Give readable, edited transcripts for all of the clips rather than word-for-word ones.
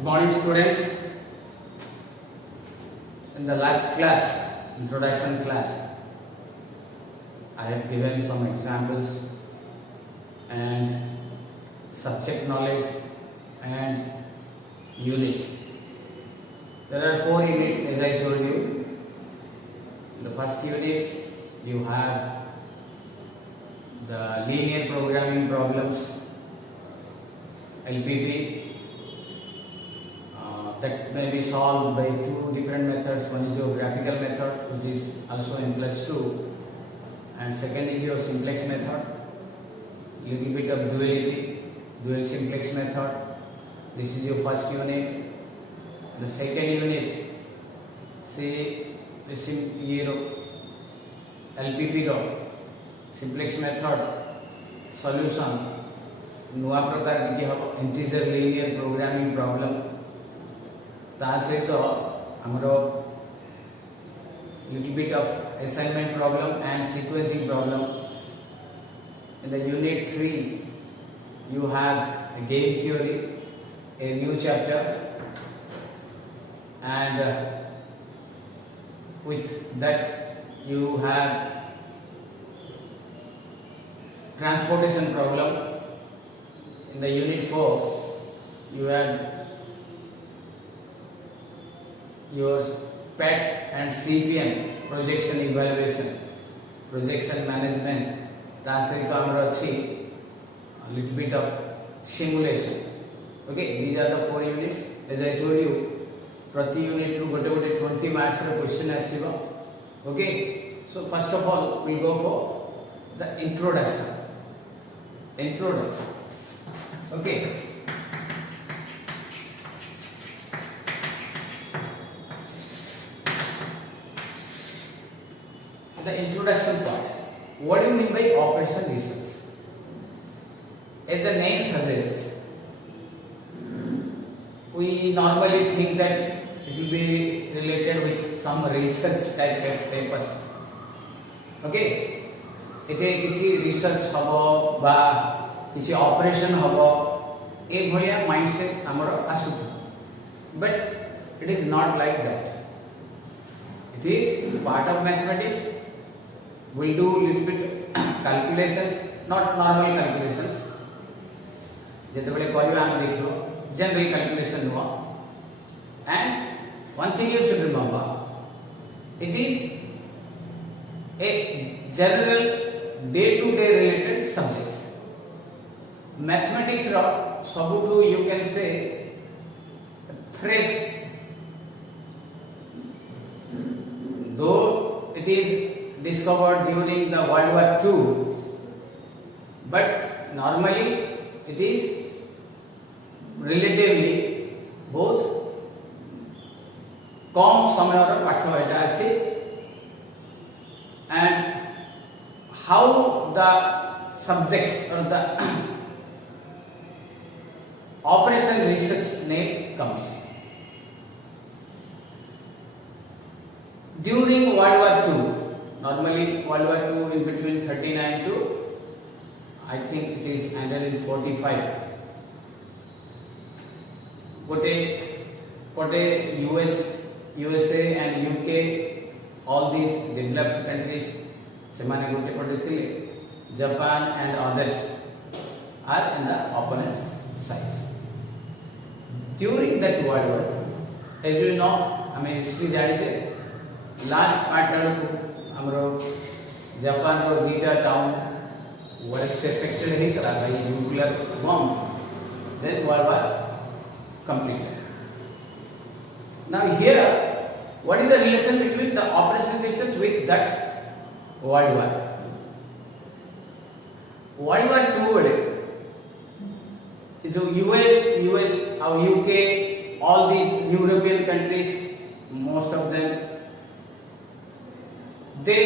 Good morning, students. In the last class, introduction class, I have given some examples and subject knowledge and units. There are 4 units as I told you. In the first unit, you have the linear programming problems, LPP. That may be solved by 2 different methods. One is your graphical method, which is also n plus 2, and second is your simplex method, little bit of dual simplex method. This is your first unit. The second unit, say this LPP simplex method solution नुआ प्रकार की हम integer linear programming problem ता सहित हमरो little bit of assignment problem and sequencing problem. In the unit 3 you have a game theory, a new chapter, and with that you have transportation problem. In the unit 4 you have your PET and CPM projection evaluation, projection management. तासहित हमरो अछि a little bit of simulation. Okay, these are the 4 units. As I told you, प्रति unit रू गोटे 20 marks row question आसीबो. Okay, so first of all we go for the introduction. Okay. The introduction part. What do you mean by operation research? As the name suggests, we normally think that it will be related with some research type of papers. Okay? एते किसी research हबो बा किसी operation हबो ए भलिया mindset हमरो आसुत. But it is not like that. It is part of mathematics. We'll do little bit calculations, not normal calculations. जेतेबेले करियो हम देखियो जनरल calculation हुआ. And one thing you should remember, it is a general day-to-day related subject. Mathematics ro सबुठु you can say fresh, though it is discovered during the World War II, but normally it is relatively both कम समय रो पाठ एटा अछि. And how the subjects or the operation research name comes. During World War II, normally World War II in between 39 to I think it is ended in 45. Pote USA and UK, all these developed countries, semane gote pote thile. Japan and others are in the opponent sides. During that World War, as you know, I mean history जानिचे, last part को हमरो Japan रो दीटा town worst affected ही करा भाई nuclear bomb. Then World War completed. Now here, what is the relation between the operation research with that World War? World War II वाले जो US और UK, all these European countries, most of them, they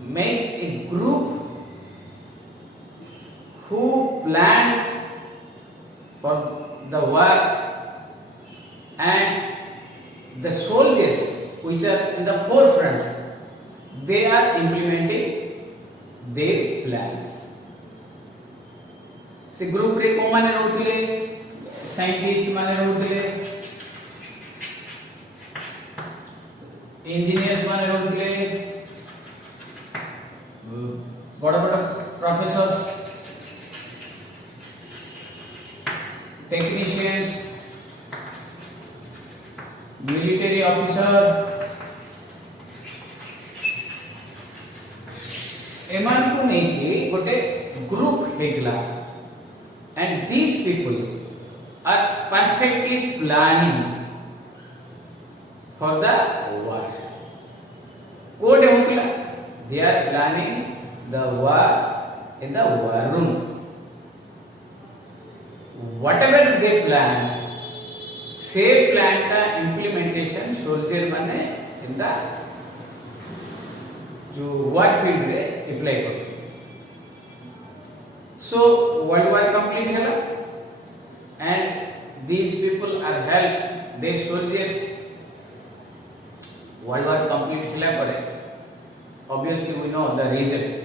make a group who plan for the war, and the soldiers which are in the forefront, they are implementing their plans. से group रे को माने रोथिले scientist माने रहउतले, engineers माने रहउतले, बड़ बड़ professors, technicians, military officer, एमान को नहीं कि गोटे group हेगला, and these people are perfectly planning for the war. Code होतला, they are planning the war in the war room. Whatever they plan, से plan का implementation soldier माने in the जो war field रे apply करते. So World War complete hela, and these people are helped their soldiers. World War complete hela pare, obviously we know the result.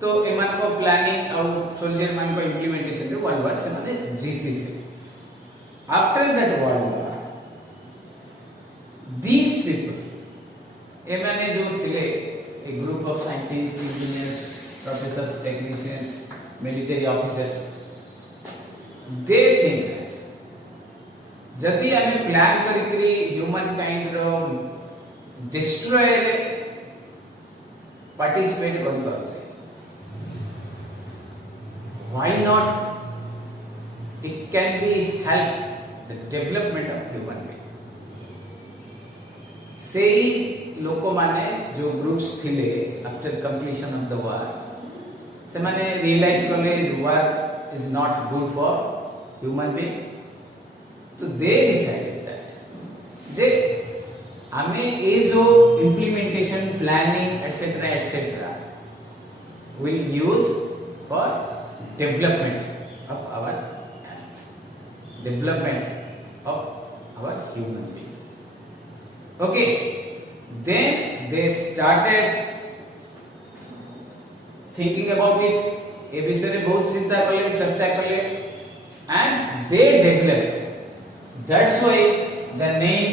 तो एमान को planning और soldier मान को इम्प्लीमेंटेशन रे वर्ल्ड वार से माने जीती थे. After that world war these people एमाने जो थिले a group of scientists, engineers, professors, technicians, military officers, they think that जदि आमे प्लान करी करी ह्यूमन काइंड रो डिस्ट्रॉय रे पार्टिसिपेट कर कर why not it can be helped the development of human being. से लोक माने जो ग्रुप्स थिले after completion of the war से माने रियलाइज करले वार is not good for human being, तो दे डिसाइडेड दैट जे आमे ए जो implementation planning etcetera will use for development of our earth, development of our human being. Okay, then they started thinking about it, ए विषय रे बहुत चिंता करले, चर्चा करले, and they developed. That's why the name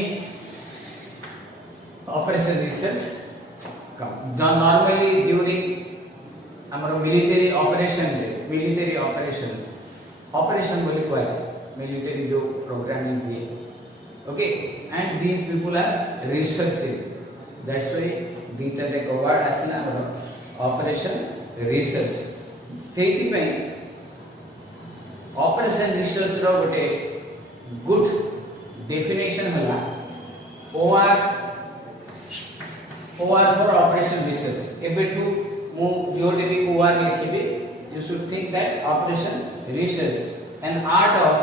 Operation Research come. Normally during our military operation बोली कोई military जो प्रोग्रामिंग हुई, okay, and these people are researching, that's why दीटा जे अवार्ड आसला ऑपरेशन रिसर्च. सेति पे ऑपरेशन रिसर्च रो गोटे गुड डेफिनेशन हला ओआर फॉर ऑपरेशन रिसर्च. एबेटू मु जोडे भी ओआर लिखिबे, you should think that operation research, an art of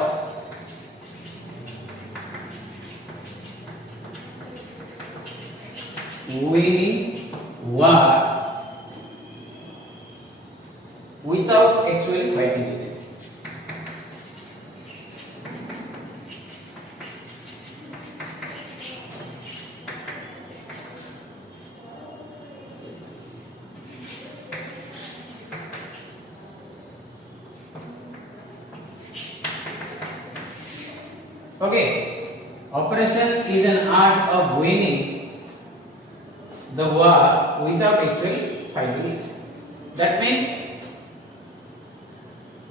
winning war without actually fighting it. Okay, operation is an art of winning the war without actually fighting it. That means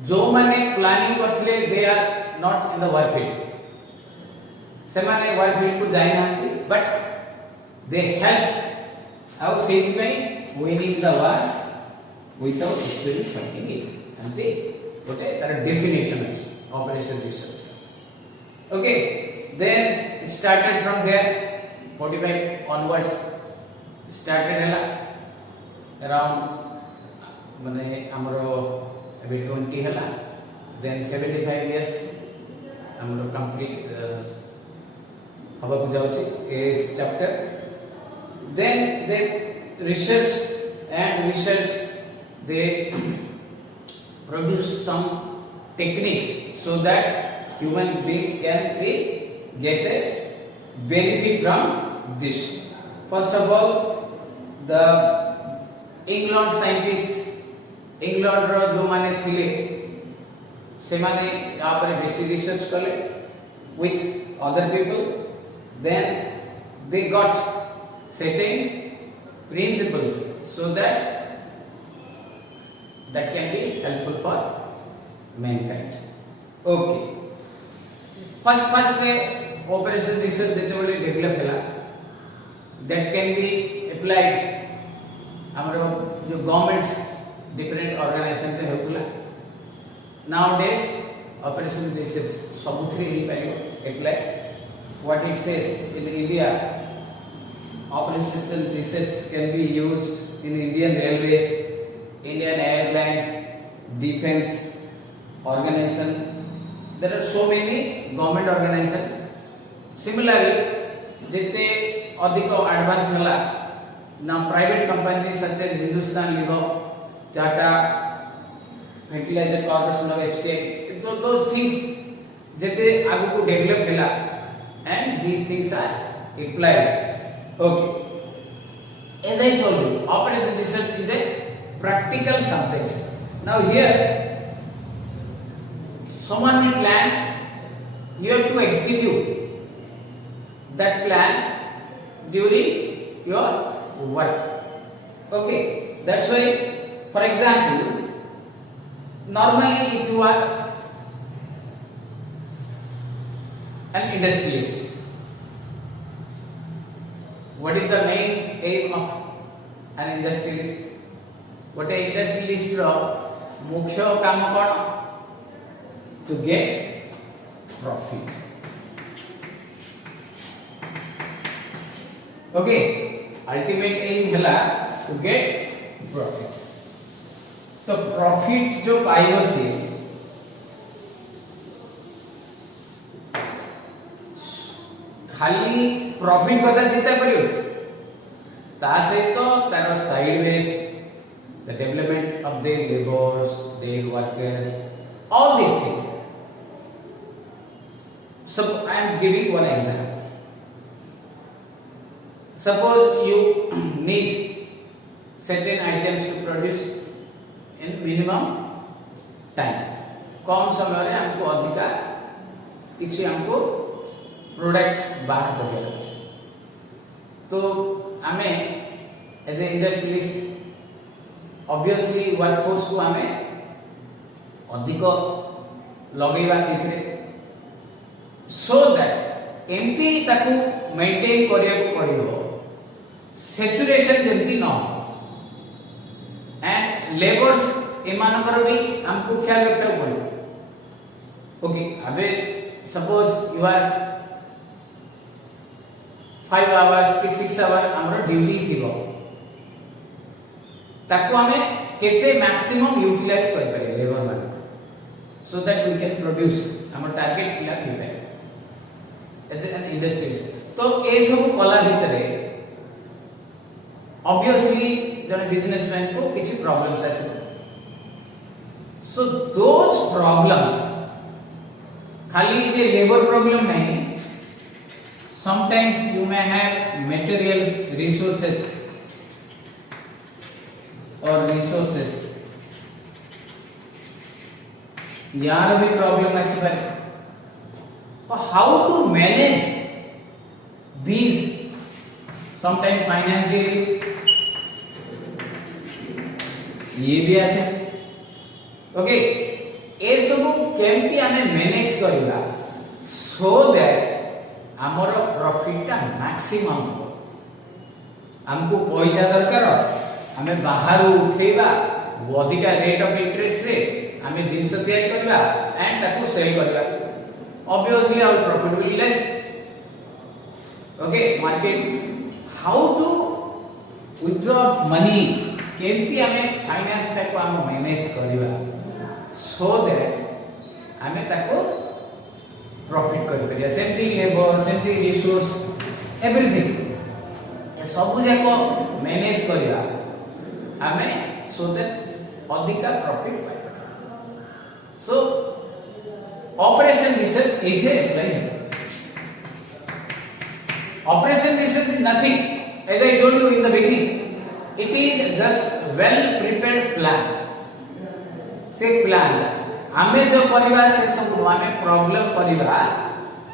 जो माने planning करथिले they are not in the war field, से माने war field को जाय नांती, but they help how सेति पे winning the war without actually fighting it. अंते गोटे तार डेफिनेशन अछि operation research. Okay, then it started from there, 45 onwards started hela around mane amaro अभी 20 hela, then 75 years amaro complete haba ku jauchi is chapter. Then they research they produce some techniques so that human being can be get a benefit from this. First of all, the England scientist, England रो जो माने थिले से माने या पर बेसी research कले with other people, then they got certain principles so that can be helpful for mankind. Okay, first में operation research जेते बोले develop होला, that can be applied हमरो जो government different organization रे होतला. Nowadays operation research सबुथरे he पारिबो apply. What it says in India, operation research can be used in Indian Railways, Indian Airlines, defense organization. There are so many government organizations. Similarly, जिते अधिक advance होला ना private company such as Hindustan Lever, Tata, Fertilizer Corporation of FCI, those things जिते आगु को develop होला and these things are applied. Okay, as I told you, operation research is a practical subject. Now here someone will plan, you have to execute that plan during your work. Okay, that's why, for example, normally if you are an industrialist, what is the main aim of an industrialist? What a industrialist ro mukhya काम कोन? To get profit. Okay, ultimate aim हला to get profit. तो profit जो पाइबो से खाली profit कथा चिंता करियो ता सहित तार साइड वेज the development of their labours, their workers, all these things. So I am giving one example. Suppose you need certain items to produce in minimum time. कम समय रे हमको अधिका किछि हमको प्रोडक्ट बाहर करके अछि. तो आमे as a industrialist obviously workforce को आमे अधिक लगेबा सिथरे सो दैट एमती ताकू मेंटेन करिया को पड़िबो सैचुरेशन जेमती न एंड लेबर्स एमानकर भी हमको ख्याल रखिया पड़िबो. ओके, अबे सपोज यू आर 5 आवर्स कि 6 आवर हमर ड्यूटी थिबो ताकू हमें केते मैक्सिमम यूटिलाइज कर पारे लेबर मान so that we can produce हमर टारगेट फिल अप हेबे एज एन इंडस्ट्रीज. तो ए सब कला भितरे ऑब्वियसली जने बिजनेसमैन को किछि प्रॉब्लम्स आसे. सो दोस प्रॉब्लम्स खाली जे लेबर प्रॉब्लम नहीं, sometimes you may have materials, resources or resources, यार भी प्रॉब्लम ऐसी है. तो how to manage these, sometimes financially ये भी ऐसे. ओके, ए सब केमती हमें मैनेज करिला so that हमर प्रॉफिट ता मैक्सिमम हो. हमको पैसा दरकार हमें बाहर उठेबा अधिका रेट ऑफ इंटरेस्ट रे हमें जिंस तैयार करबा एंड ताको सेल करबा. Obviously our profit will less. Okay, market how to withdraw money केमती हमें फाइनेंस ताको हम मैनेज करबा सो दैट हमें ताको प्रॉफिट कर परिया. सेमती लेबर, सेमती रिसोर्स, एवरीथिंग सब जाको मैनेज करिया हमें सो दैट अधिका प्रॉफिट पाइ. So operation research is a plan. Operation research is nothing as I told you in the beginning. It is just well prepared plan. से प्लान आमे जो करबा से सब आमे प्रॉब्लम करबा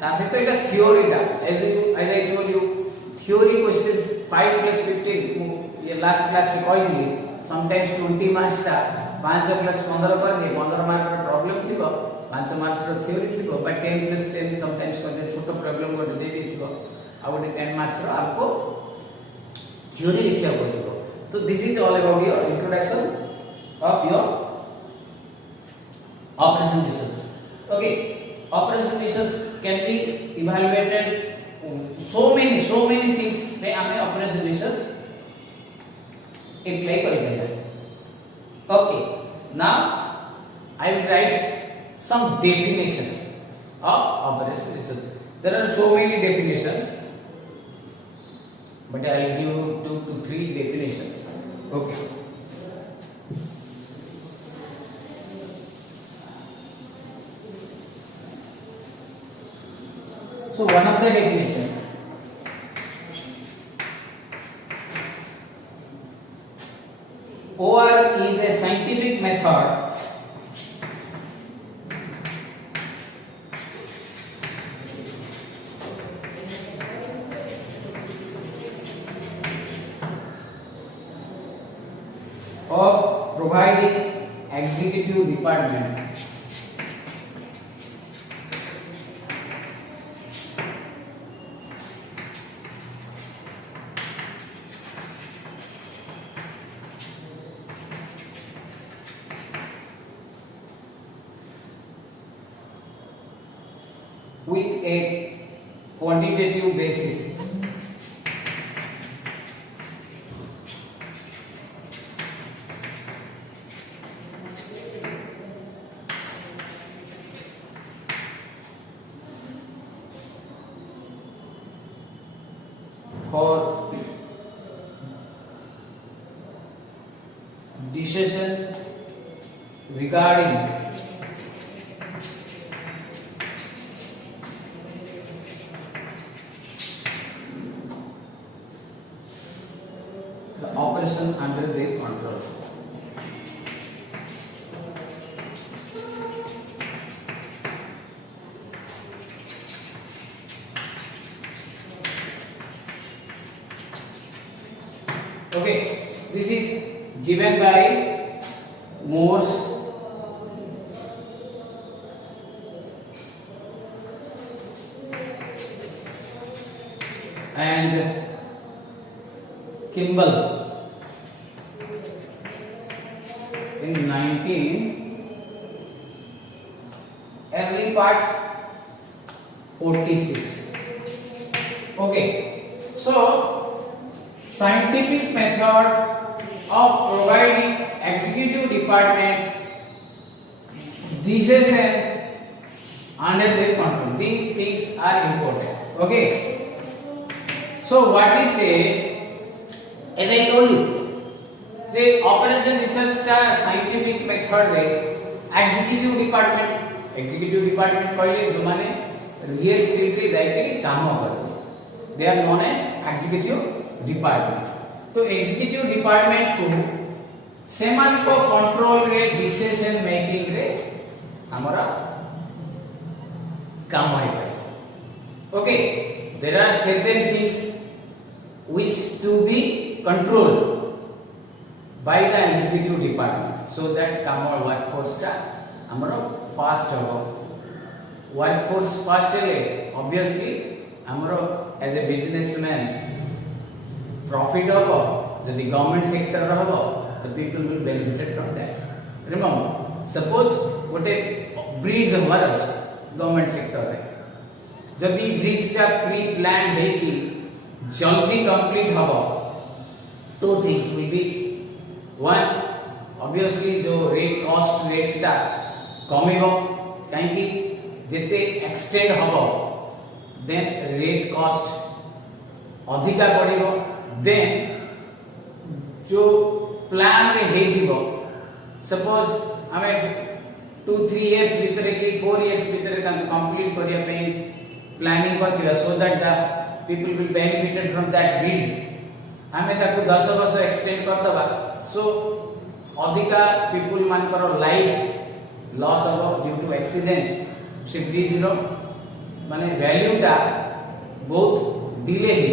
ता से तो एटा थ्योरी दा as I told you theory questions 5 + 15 ये लास्ट क्लास में कहि दिली समटाइम्स 20 मार्क्स ता 5 + 15 कर दे 15 मार्क रो प्रॉब्लम थिबो 5 मार्क रो थ्योरी थिबो बट 10 + 10 समटाइम्स को छोटो प्रॉब्लम को दे दिथिबो आ 10 मार्क्स रो आपको थ्योरी लिखिया पड़िबो तो this is all about your introduction of your operation results. Okay, operation results can be evaluated so many things पे हमें operation results apply करेंगे. Okay, now I will write some definitions of operation results. There are so many definitions, but I will give 2 to 3 definitions. Okay. So one of the definition OR is a scientific method of providing executive department with a quantitative basis. For decision regarding the operation under their control. Okay, this is given by Morse and Kimball in 19 early part 46. Okay, so scientific method of providing executive department decision under their control. These things are important. Okay, so what he says, as I told you, the operation research का scientific method रे executive department कहले जो माने real field रे जाके काम करते, they are known as executive department. तो executive department को सेमान को control रे decision making रे हमारा काम है. Okay, there are certain things which to be controlled by the executive department so that our workforce टा हमारा fast हो. Workforce fast है obviously हमारा as a businessman profit हो. यदि government sector रहो the people will benefit from that. Remember, suppose गोटे bridge हमारा government sector है. यदि bridge टा pre planned है कि जल्दी कंप्लीट हबो, two things will be. One, obviously जो rate cost rate टा कमिबो काहेकि जेते एक्सटेंड हबो then rate cost अधिका पड़िबो. then जो प्लान रे हेथिबो सपोज हमें 2-3 years भीतर कि 4 years भीतर कंप्लीट करिया पे planning करथिबा so that the people will benefit from that bridge. हमें ताको 10 वर्ष एक्सटेंड कर दबा so अधिका people मानकर लाइफ लॉस हम ड्यू टू एक्सीडेंट से ब्रिज रो माने वैल्यूटा बहुत डिले हो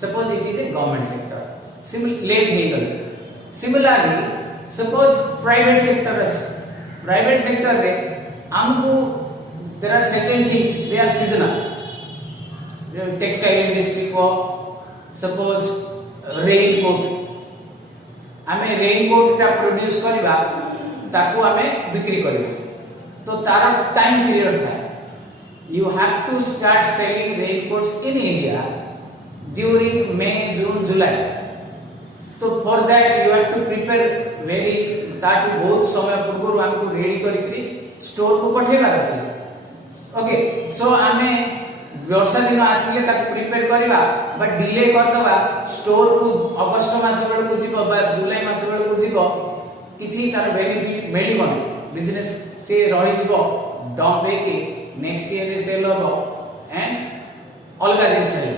suppose it is a government sector late हो गल सिमिलरली सपोज प्राइवेट सेक्टर अच्छे प्राइवेट सेक्टर रे हमको there are certain things they are seasonal textile industry को सपोज रेनकोट आमे रेनकोट टा प्रोड्यूस करबा ताको आमे बिक्री करबा तो तार टाइम पीरियड था you have to start selling raincoats in India during May, June, July. So for that you have to prepare very that बहुत समय पूर्व हमको रेडी करके स्टोर को पठेबार अछि. ओके सो आमे वर्षा दिन आसीले ताको प्रिपेयर करबा बट डिले कर दबा स्टोर को अगस्त मास बेल को जीवो बा जुलाई मास बेल को जीवो किछि तार बेनिफिट मिलिबन बिजनेस से रहि जीवो डॉम पे के next year is sale hobo and all guys sell.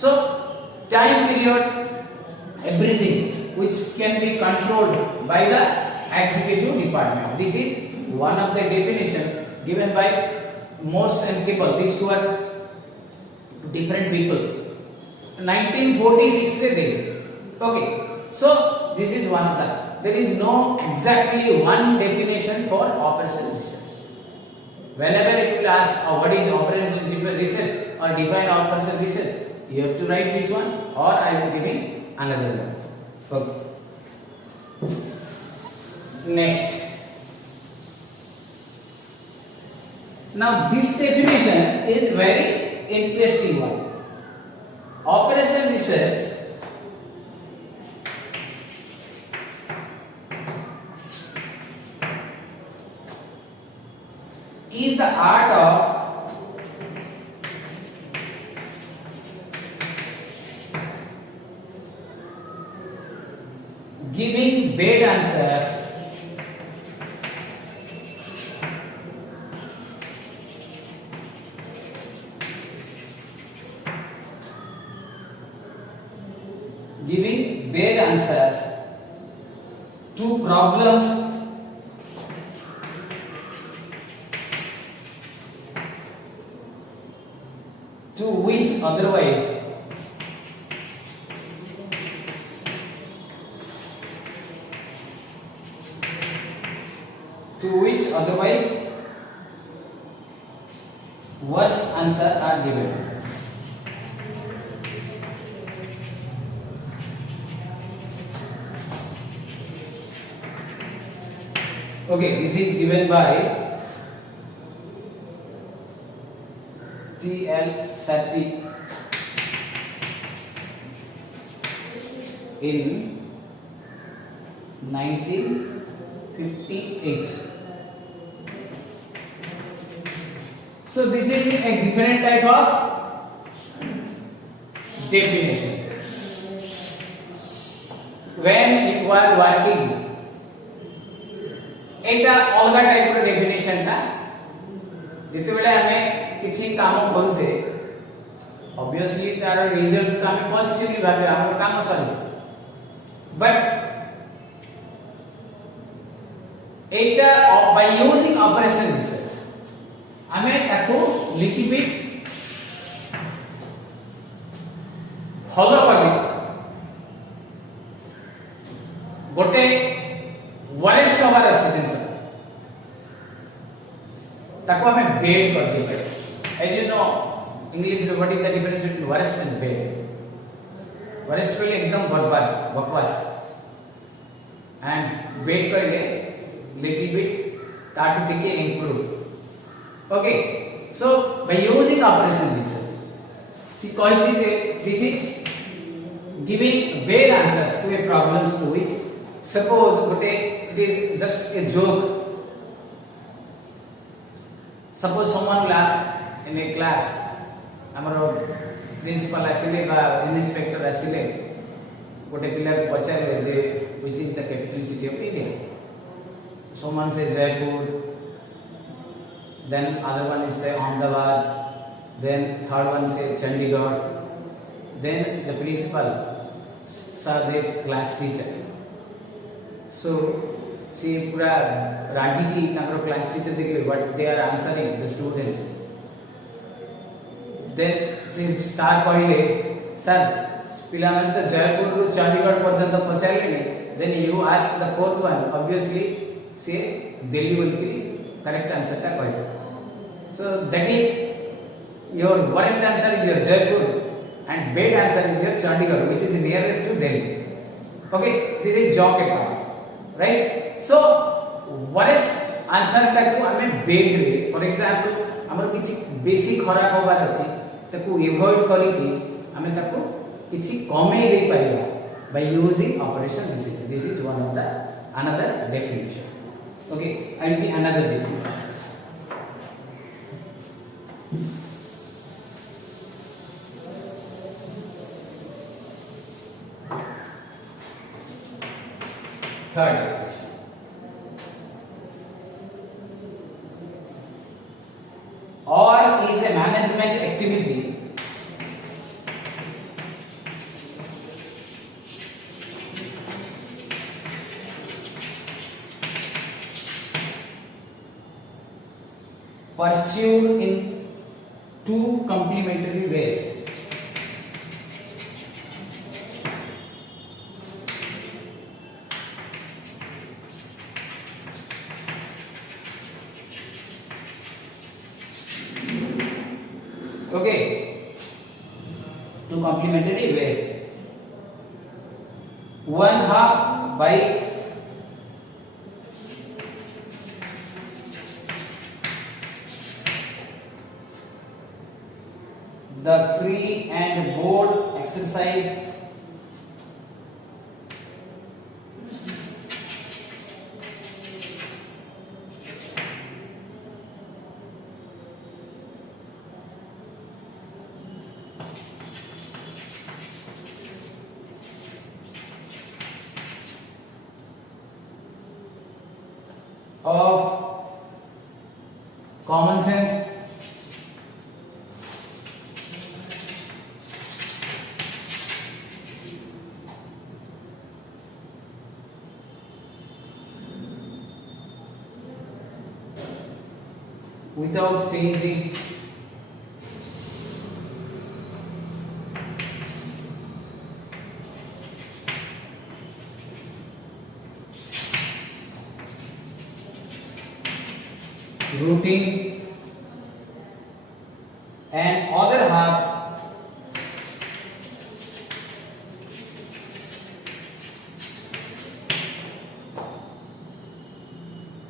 So time period everything which can be controlled by the executive department. This is one of the definition given by Morse and Keppel. These two are different people. 1946 se they. Okay. So this is one of the. There is no exactly one definition for operational research. Whenever it will ask what is operational research or define operational research, you have to write this one or I will give another one. Okay. Next. Now this definition is very interesting one. Operational research is the art of giving bad answers to problems to which otherwise worse answer are given. Okay, this is given by T.L. Sati in 1958. So this is a different type of definition. When you are working, एटा अलग type रो definition था जेते बेले हमें किछि काम करूछे obviously तार result तो हमें पॉजिटिवली भाबे हमर काम सरी but Etah bye using operation research हमें ताको लिटिल बिट फॉलो कर दे गोटे वरिष्ठ हमार अच्छे दिन ताको हमें बेड कर दे पाए एज यू नो इंग्लिश रे what is the difference between worst and bad worst कहले एकदम बर्बाद बकवास एंड बेड कहले लिटिल बिट ताटू टिके improve okay so by using operation research सी कहि जे this is giving bad answers to a problems to which suppose gote it is just a joke suppose someone will ask in a class amaro principal asile ba inspector asile gote pila pachare je which is the capital city of India someone says Jaipur then other one is say Ahmedabad then third one say Chandigarh then the principal saw that class teacher So सी पूरा रागिकी तांकर class teacher देखले what they are answering the students then सी सार कहले sir पिला माने तो जयपुर रु चंडीगढ़ पर्यंत पचारले then you ask the fourth one obviously से दिल्ली बोलकरी करेक्ट आंसर ता कहले so that is your worst answer is your Jaipur and best answer is your Chandigarh which is nearest to Delhi. Okay, this is joke apart, right? So worst answer ताकू हमें bad रे for example हमर किछि बेसी खराब होबार अछि ताकू एवॉइड करी कि हमें ताकू किछि कमे दे परिबा by using operation this is one of the another definition. Okay, I will be another definition. Third definition. Or is a management activity pursued in two complementary ways. Okay, two complementary ways. One half by the free and bold exercise of common sense without changing routine, and other half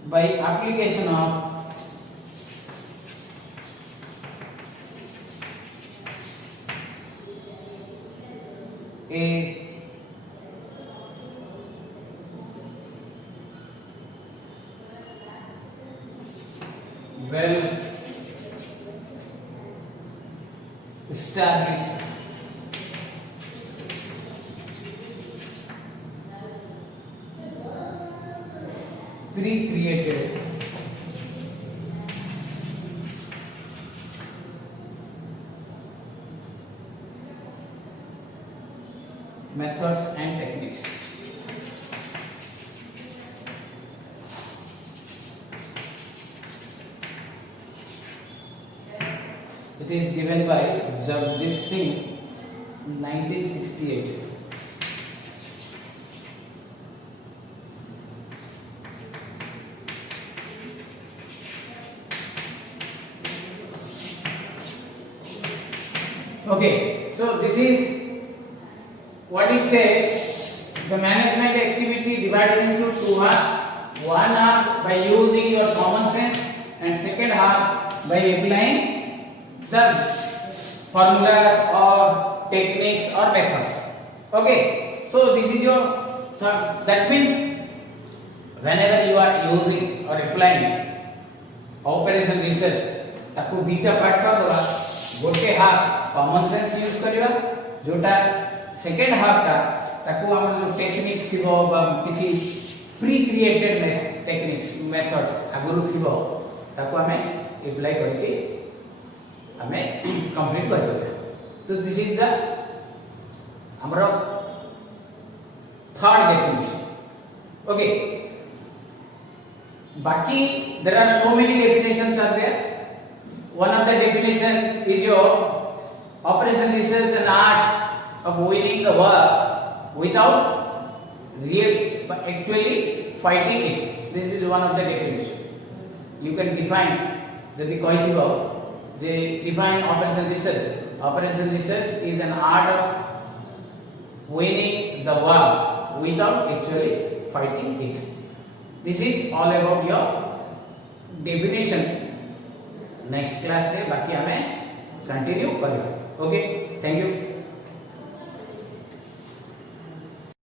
by application of a well established pre-created methods and techniques. It is given by Jagjit Singh, 1968. Okay, so this is what it says. The management activity divided into two halves. One half by using your common sense, and second half by applying the formulas or techniques or methods. Okay, so this is your that means whenever you are using or applying operation research ताकू दीटा part कर दवा गोटे half common sense use करिवा जोटा second half टा ताकू हमर जो techniques थिबो बा किछि प्री क्रिएटेड टेक्निक्स मेथड्स आगुरु थिबो ताकू हमें अप्लाई करके हमें कंप्लीट कर देबे. तो दिस इज द हमरो थर्ड डेफिनेशन. ओके, बाकी there are so many definitions are there. One of the definition is your operation research and art of winning the war without real but actually fighting it. This is one of the definition. You can define যদি কইথিব যে define operation research is an art of winning the war without actually fighting it. This is all about your definition. Next class रे बाकी हमें continue करियो. Okay, thank you.